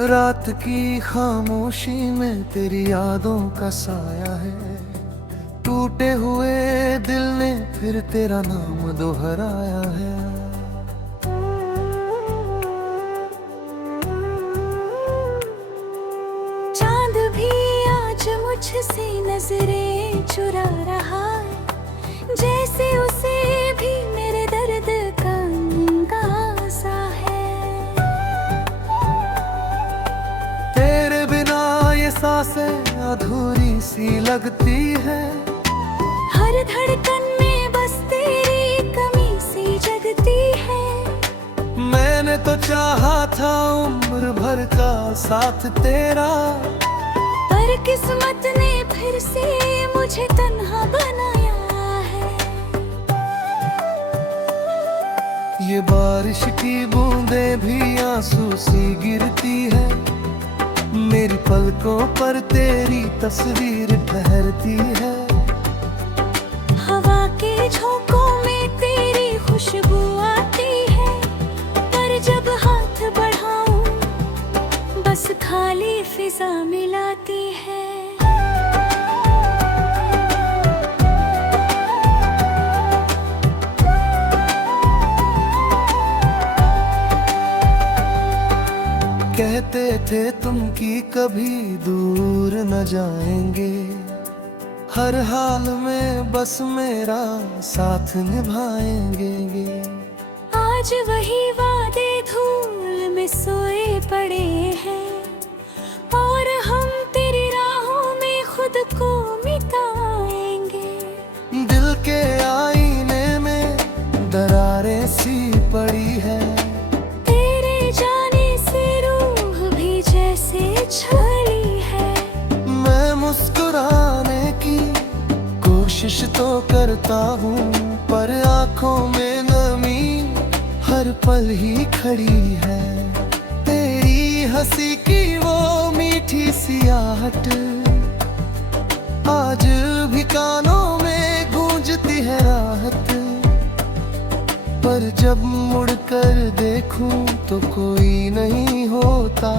रात की खामोशी में तेरी यादों का साया है। टूटे हुए दिल ने फिर तेरा नाम दोहराया है। चांद भी आज मुझसे नजरें चुरा रहा है, जैसे उसे भी मेरे दर्द का अंदाजा है। तेरे बिना ये सांसें अधूरी सी लगती है। हर धड़कन में बस तेरी कमी सी जगती है। मैंने तो चाहा था उम्र भर का साथ तेरा, पर किस्मत ने फिर से मुझे तन्हा बनाया है। ये बारिश की बूंदें भी आंसू सी गिरती है। मेरी पलकों पर तेरी तस्वीर ठहरती है। हवा के झोंकों में तेरी खुशबू आती है, पर जब हाथ बढ़ाऊं बस खाली फिजा मिलाती है। कहते थे तुम कि कभी दूर न जाएंगे, हर हाल में बस मेरा साथ निभाएंगे। आज वही वादे धूल में सोए पड़े हैं, और हम तेरी राहों में खुद को मिटाएंगे। दिल के आईने में दरारें सी पड़ी है। तेरे जाने से रूह भी जैसे छली है। मैं मुस्कुराने की कोशिश तो करता हूँ, पर आंखों में नमी हर पल ही खड़ी है। तेरी हंसी की वो मीठी सी आहट आज भी कानों में गूंजती है राहत। पर जब मुड़कर देखूं तो कोई नहीं होता,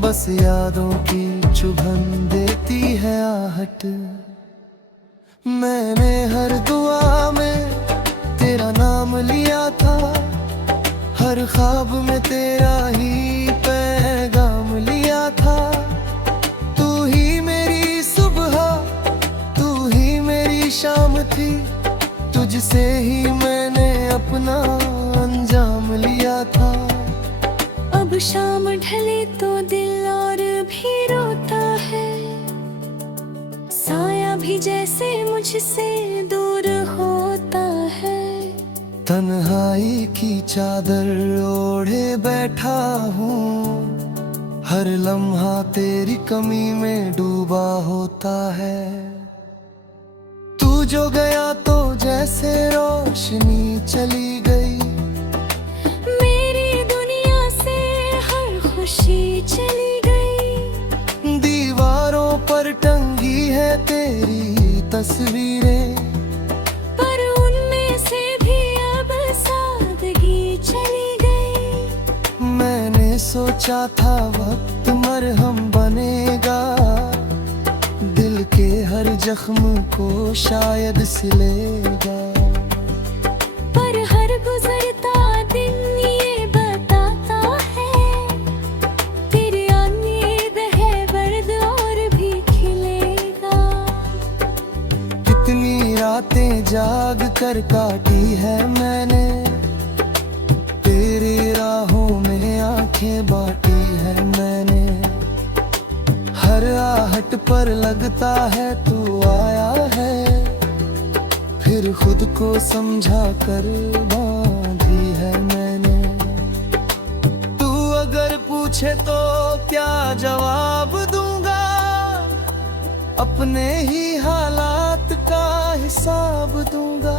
बस यादों की चुभन देती है आहट। मैंने हर दुआ में तेरा नाम लिया था, हर ख्वाब में तेरा ही पैगाम लिया था। तू ही मेरी सुबह, तू ही मेरी शाम थी, तुझसे ही मैंने अपना अंजाम लिया था। अब शाम ढले तो दिल और भी रोता है, साया भी जैसे मुझसे दूर होता है। तन्हाई की चादर ओढ़े बैठा हूँ, हर लम्हा तेरी कमी में डूबा होता है। तू जो गया तो जैसे रोशनी चली गई, मेरी दुनिया से हर खुशी चली गई। दीवारों पर टंगी है तेरी तस्वीरें, पर उनमें से भी अब सादगी चली गई। मैंने सोचा था वक्त मरहम बनेगा, दिल के हर जख्म को शायद सिलेगा। पर हर गुजरता दिन ये बताता है, तेरे आने बहे वर्द और भी खिलेगा। कितनी रातें जाग कर काटी है मैंने, तेरी राहों में आंखें बाटी है मैंने। हर आहट पर लगता है तू आया है, फिर खुद को समझा कर बांधी है मैंने। तू अगर पूछे तो क्या जवाब दूंगा, अपने ही हालात का हिसाब दूंगा।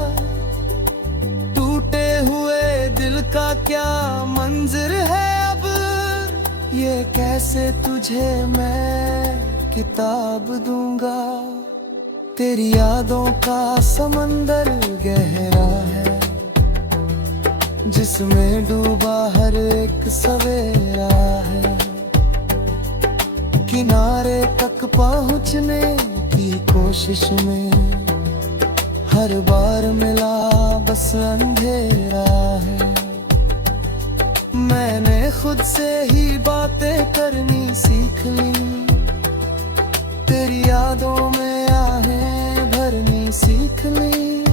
टूटे हुए दिल का क्या मंजर है अब, ये कैसे तुझे मैं किताब दूंगा। तेरी यादों का समंदर गहरा है, जिसमें डूबा हर एक सवेरा है। किनारे तक पहुंचने की कोशिश में हर बार मिला बस अंधेरा है। मैंने खुद से ही बातें करनी सीख ली, तेरी यादों में आहें भरनी सीख ली।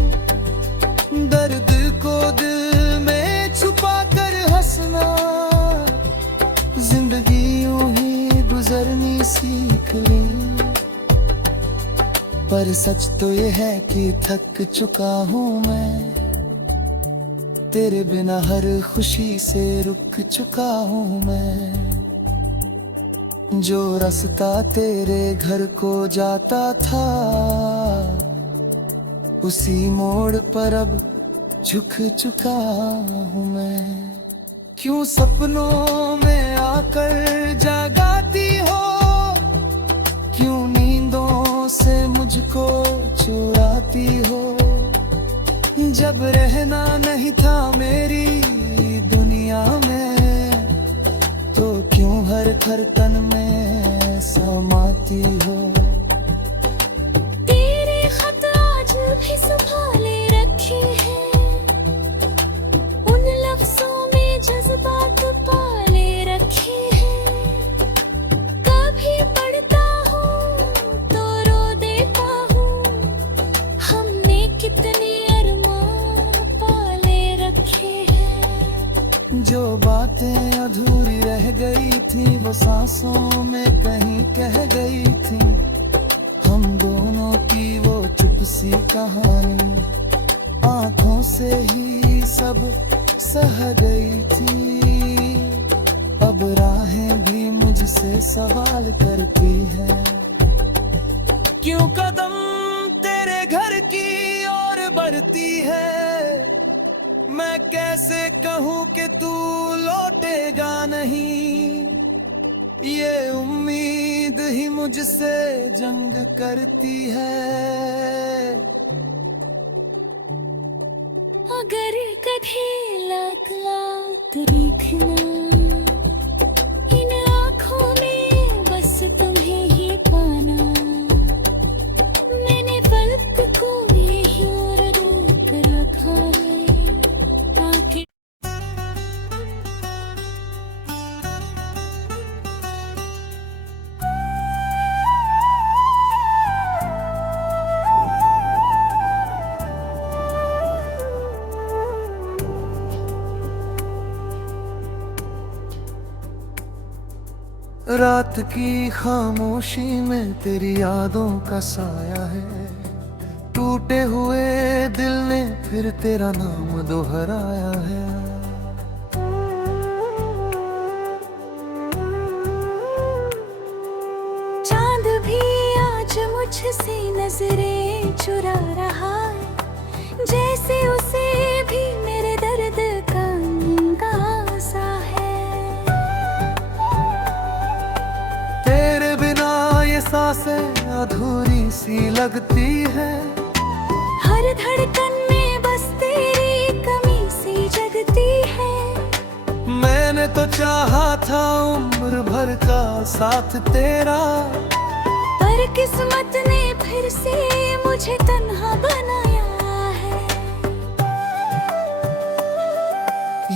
दर्द को दिल में छुपा कर हंसना, जिंदगी यूं ही गुजरनी सीख ली। पर सच तो ये है कि थक चुका हूँ मैं, तेरे बिना हर खुशी से रुक चुका हूँ मैं। जो रास्ता तेरे घर को जाता था, उसी मोड़ पर अब झुक चुका हूँ मैं। क्यों सपनों में आकर जगाती हो, क्यों नींदों से मुझको चुराती हो। जब रहना नहीं था मेरी दुनिया में, तो क्यों हर धड़कन में समाती हो। तेरे खत आज भी संभाले रखे हैं, उन लफ्जों में जज्बात पाले रखे हैं। कभी पढ़ता हूँ तो रो देता हूँ, हमने कितने अरमान पाले रखे हैं। जो बातें अधूरी रह गई थी वो सांसों में कहीं कह गई थी। हम दोनों की वो चुप सी कहानी आंखों से ही सब सह गई थी। अब राहें भी मुझसे सवाल करती है, क्यों कदम तेरे घर की ओर बढ़ती है। मैं कैसे कहूँ कि तू लौटेगा नहीं, ये उम्मीद ही मुझसे जंग करती है। अगर कभी लात लात देखना, इन आँखों में बस तुम्हें ही पाना। मैंने वक्त को यहीं और रोक रखा है, ताकि रात की खामोशी में तेरी यादों का साया है। टूटे हुए दिल ने फिर तेरा नाम दोहराया है। चांद भी आज मुझसे नजरें चुरा रहा है, जैसे उसे भी मेरे दर्द का अंदाजा है। तेरे बिना ये सांसें अधूरी सी लगती है। हर धड़कन में बस तेरी कमी सी जगती है। मैंने तो चाहा था उम्र भर का साथ तेरा, पर किस्मत ने फिर से मुझे तन्हा बनाया है।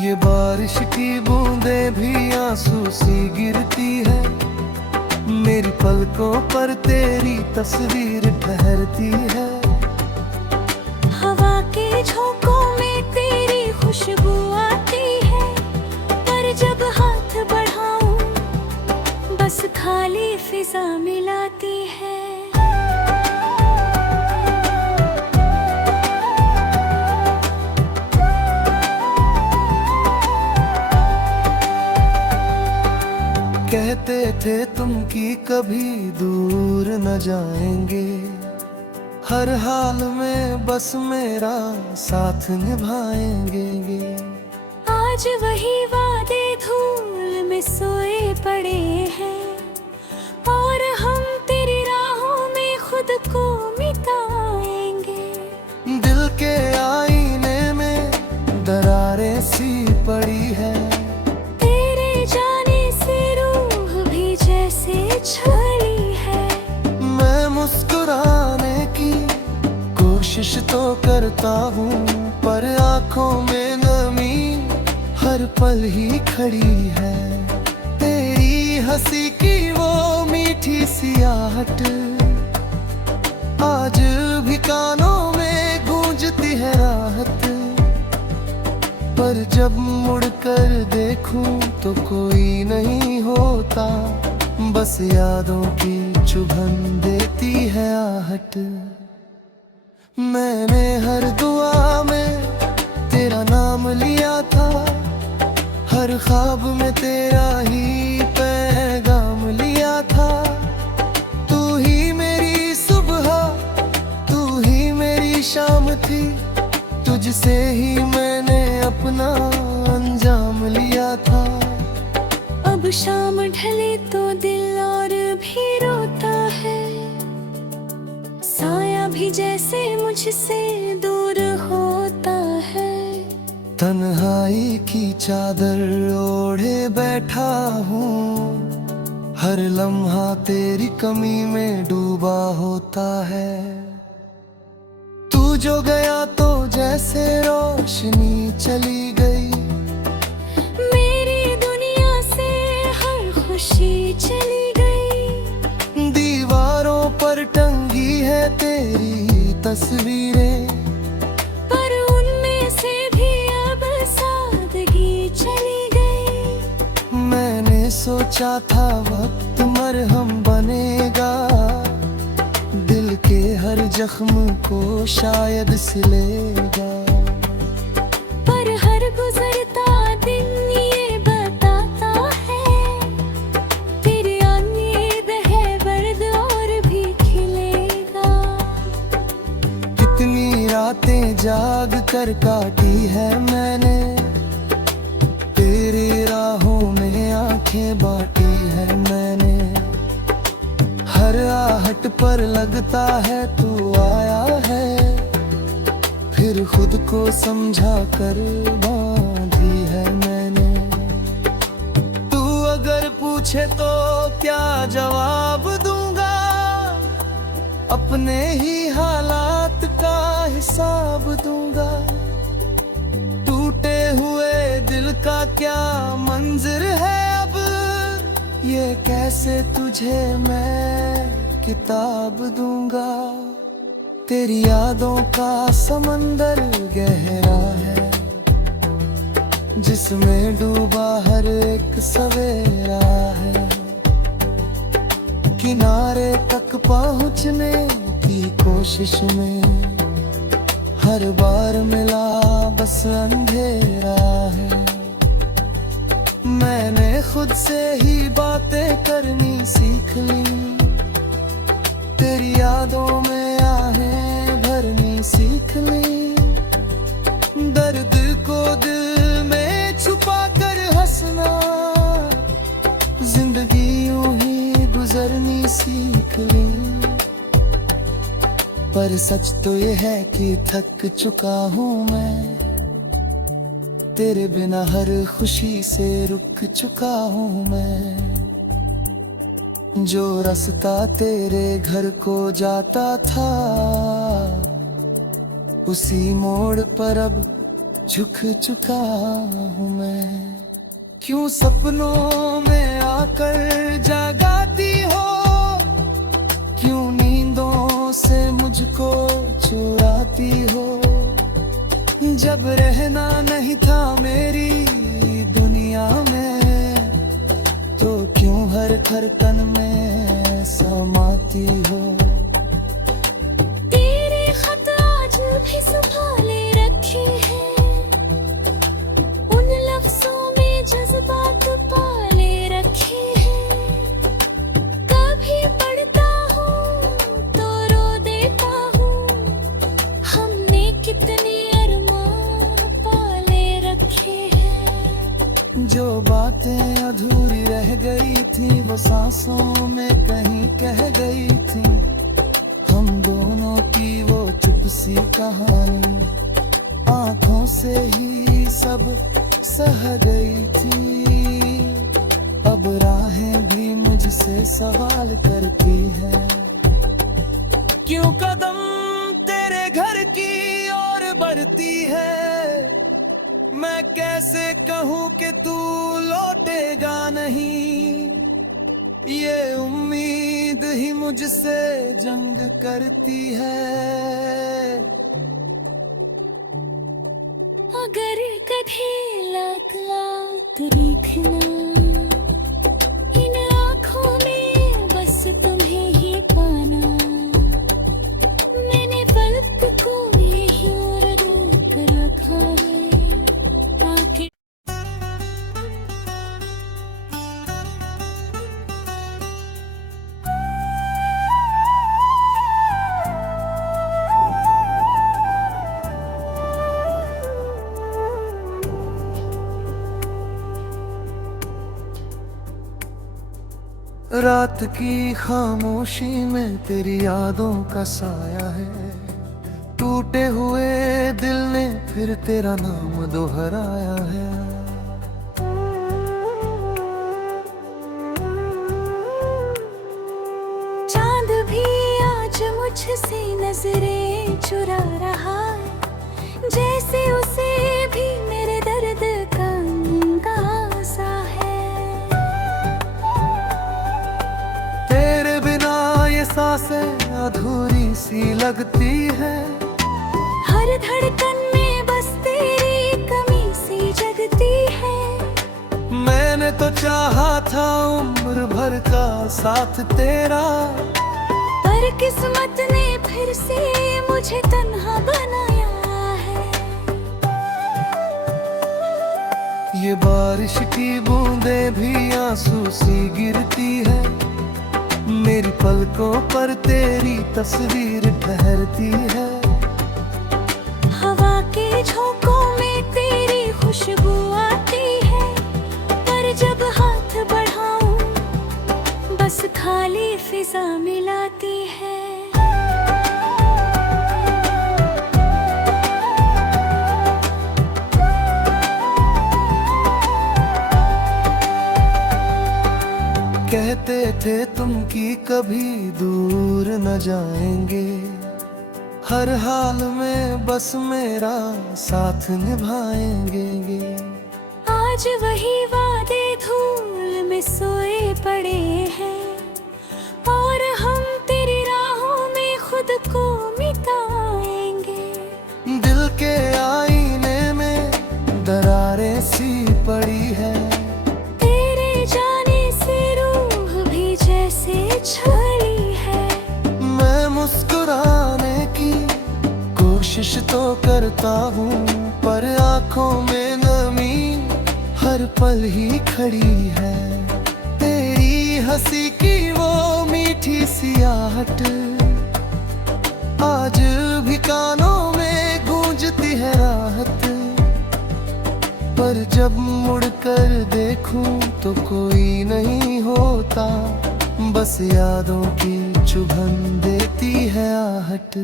ये बारिश की बूंदें भी आंसू सी गिरती है। मेरी पलकों पर तेरी तस्वीर ठहरती है। हवा के झोंकों में तेरी खुशबू आती है, पर जब हाथ बढ़ाऊं बस खाली फिजा मिलाती है। कहते थे तुम कि कभी दूर न जाएंगे, हर हाल में बस मेरा साथ निभाएंगे। आज वही वादे धूल में सोए पड़े हैं, और हम तेरी राहों में खुद को मिटाएंगे। दिल के आईने में दरारें सी पड़ी है। तेरे जाने से रूह भी जैसे छा कोशिश तो करता हूँ पर आंखों में नमी हर पल ही खड़ी है। तेरी हंसी की वो मीठी सी आहट आज भी कानों में गूंजती है राहत। पर जब मुड़कर देखूं तो कोई नहीं होता, बस यादों की चुभन देती है आहट। मैंने हर दुआ में तेरा नाम लिया था, हर ख्वाब में तेरा ही पैगाम लिया था। तू ही मेरी सुबह, तू ही मेरी शाम थी, तुझसे ही मैंने अपना अंजाम लिया था। अब शाम ढले तो दिल और भी रोता है, साया भी जैसे मुझसे दूर होता है। तन्हाई की चादर ओढ़े बैठा हूँ, हर लम्हा तेरी कमी में डूबा होता है। तू जो गया तो जैसे रोशनी चली गई, मेरी दुनिया से हर खुशी चली गई। दीवारों पर टंगी है तेरी तस्वीरें, पर उनमें से भी अब सादगी चली गई। मैंने सोचा था वक्त मरहम बनेगा, दिल के हर जख्म को शायद सिलेगा। पर हर गुजरता दिन ये बताता है, तेरे आने है वर्द और भी खिलेगा। कितनी रातें जाग कर काटी है मैंने, तेरी राहों में आंखें बांटी है मैंने। हर आहट पर लगता है तू आया है, फिर खुद को समझा कर बांधी है मैंने। तू अगर पूछे तो क्या जवाब दूंगा, अपने ही हालात का हिसाब दूंगा। टूटे हुए दिल का क्या मंजर है अब, ये कैसे तुझे मैं किताब दूंगा। तेरी यादों का समंदर गहरा है, जिसमें डूबा हर एक सवेरा है। किनारे तक पहुंचने की कोशिश में हर बार मिला बस अंधेरा है। मैंने खुद से ही बातें करनी सीख ली, तेरी यादों में आहें भरनी सीख ली। दर्द को दिल में छुपा कर हंसना, जिंदगी यूं ही गुजरनी सीख ली। पर सच तो ये है कि थक चुका हूँ मैं, तेरे बिना हर खुशी से रुक चुका हूँ मैं। जो रास्ता तेरे घर को जाता था, उसी मोड़ पर अब झुक चुका हूँ मैं। क्यों सपनों में आकर जगाती हो, क्यों नींदों से मुझको चुराती हो। जब रहना नहीं था मेरी दुनिया में, तो क्यों हर धड़कन में समाती हो। तेरे खत आज भी संभाले रखे हैं, उन लफ्जों में जज्बात पाले रखे हैं। कभी पढ़ता हूँ तो रो देता हूँ, हमने कितने जो बातें अधूरी रह गई थी, वो सांसों में कहीं कह गई थी। हम दोनों की वो चुप सी कहानी आंखों से ही सब सह गई थी। अब राहें भी मुझसे सवाल करती है, क्यों कदम तेरे घर की ओर बढ़ती है। मैं कैसे कहूँ कि तू लौटेगा नहीं, ये उम्मीद ही मुझसे जंग करती है। अगर कभी लात लात देखना इन आँखों में बस तुम्हें ही पाना, मैंने वक्त को यही और रोक रखा है आके। रात की खामोशी में तेरी यादों का साया है। टूटे हुए दिल ने फिर तेरा नाम दोहराया है। चांद भी आज मुझसे नजरें चुरा रहा है, जैसे उसे भी मेरे दर्द का अंदाजा है। तेरे बिना ये सांसें अधूरी सी लगती है। हर धड़कन में बस तेरी कमी सी जगती है। मैंने तो चाहा था उम्र भर का साथ तेरा, पर किस्मत ने फिर से मुझे तन्हा बनाया है। ये बारिश की बूंदें भी आंसू सी गिरती है। मेरी पलकों पर तेरी तस्वीर ठहरती है। हवा के झोंकों में तेरी खुशबू आती है, पर जब हाथ बढ़ाऊं बस खाली फिजा मिलाती है। कहते थे तुम कि कभी दूर न जाएंगे, हर हाल में बस मेरा साथ निभाएंगे। आज वही वादे धूल में सोए पड़े हैं, और हम तेरी राहों में खुद को मिटाएंगे। दिल के आईने में दरारें सी पड़ी है। तेरे जाने से रूह भी जैसे छली है। मैं मुस्कुराने की कोशिश तो करता हूँ, पर आंखों में नमी हर पल ही खड़ी है। तेरी हंसी की वो मीठी सी आहट आज भी कानों में गूंजती है राहत। पर जब मुड़कर देखूं तो कोई नहीं होता, बस यादों की चुभन देती है आहट।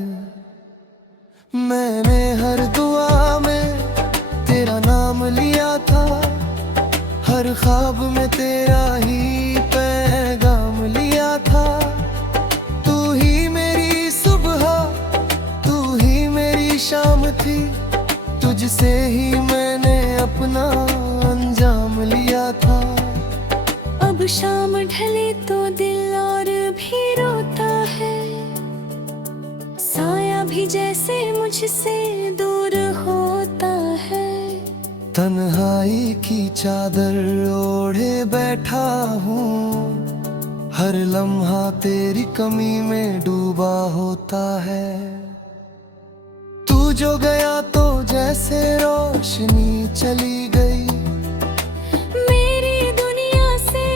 मैंने हर दुआ में तेरा नाम लिया था, हर ख्वाब में तेरा ही पैगाम लिया था। तू ही मेरी सुबह, तू ही मेरी शाम थी, तुझसे ही मैंने अपना अंजाम लिया था। अब शाम ढले तो दिल और भी रोता है, साया भी जैसे मुझसे दूर होता है। तन्हाई की चादर ओढ़े बैठा हूँ, हर लम्हा तेरी कमी में डूबा होता है। तू जो गया तो जैसे रोशनी चली गई, मेरी दुनिया से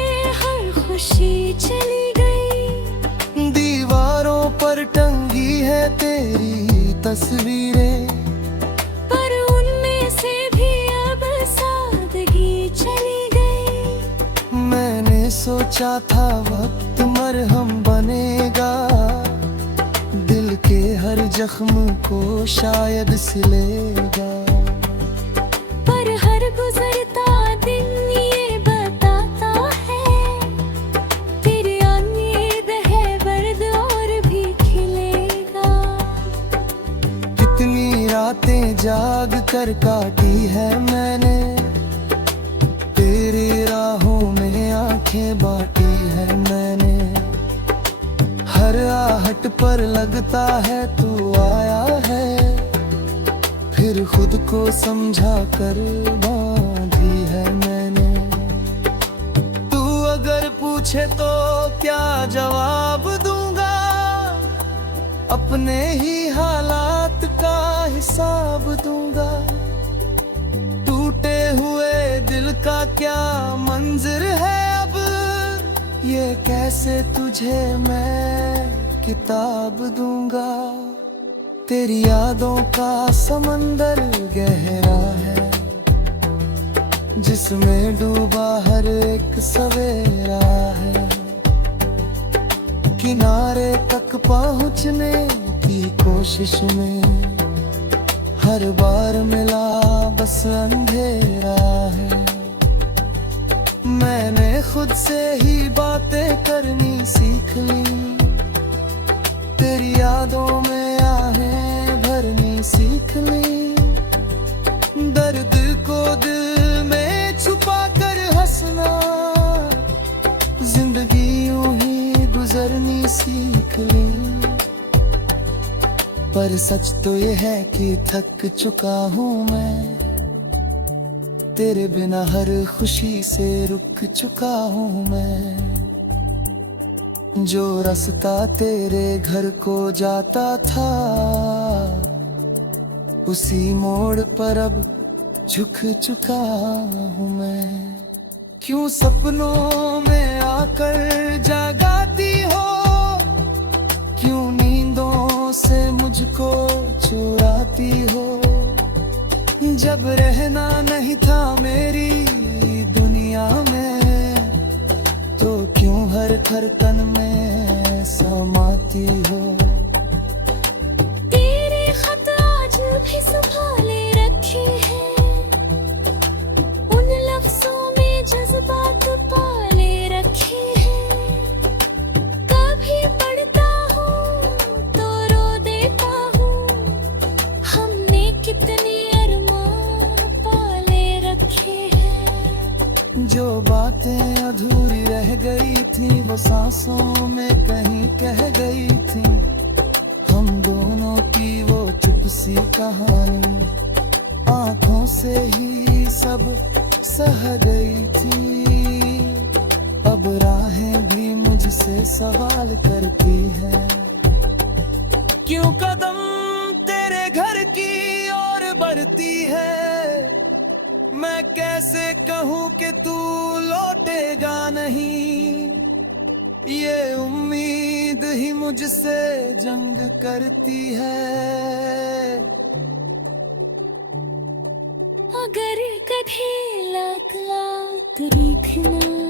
हर खुशी चली गई। दीवारों पर टंगी है तेरी तस्वीरें, पर उनमें से भी अब सादगी चली गई। मैंने सोचा था वक्त मरहम बनेगा, दिल के हर जख्म को शायद सिलेगा। पर हर गुजरता दिन ये बताता है, तेरे आने है वर्द और भी खिलेगा। जाग कर काटी है मैंने, तेरी राहों में आंखें बांटी है मैंने। हर आहट पर लगता है तू आया है, फिर खुद को समझा कर बांधी है मैंने। तू अगर पूछे तो क्या जवाब दूंगा, अपने ही हालात का हिसाब दूंगा। टूटे हुए दिल का क्या मंजर है अब, ये कैसे तुझे मैं किताब दूंगा। तेरी यादों का समंदर गहरा है, जिसमें डूबा हर एक सवेरा है। किनारे तक पहुंचने की कोशिश में हर बार मिला बस अंधेरा है। मैंने खुद से ही बातें करनी सीख ली, तेरी यादों में आहें भरनी सीख ली। दर्द को दिल में छुपा कर हंसना, जिंदगी यूं ही गुजरनी सीख ली। पर सच तो ये है कि थक चुका हूँ मैं, तेरे बिना हर खुशी से रुक चुका हूँ मैं। जो रास्ता तेरे घर को जाता था, उसी मोड़ पर अब झुक चुका हूँ मैं। क्यों सपनों में आकर जगाती हो, क्यों नींदों से मुझको चुराती हो। जब रहना नहीं था मेरी दुनिया में, तो क्यों हर धड़कन में समाती हो। तेरे खत आज भी संभाले रखे हैं, उन लफ्जों में जज्बात पाले रखे हैं। कभी पढ़ता हूँ तो रो देता हूँ, हमने कितने अरमान पाले रखे हैं। जो बातें अधूरी रह गई थी, वो सांसों में कहीं कह गई थी। हम दोनों की वो चुप सी कहानी आंखों से ही सब सह गई थी। अब राहें भी मुझसे सवाल करती है, क्यों कदम तेरे घर की ओर बढ़ती है। मैं कैसे कहूँ कि तू लौटेगा नहीं, ये उम्मीद ही मुझसे जंग करती है। अगर कभी लाख लाख देखना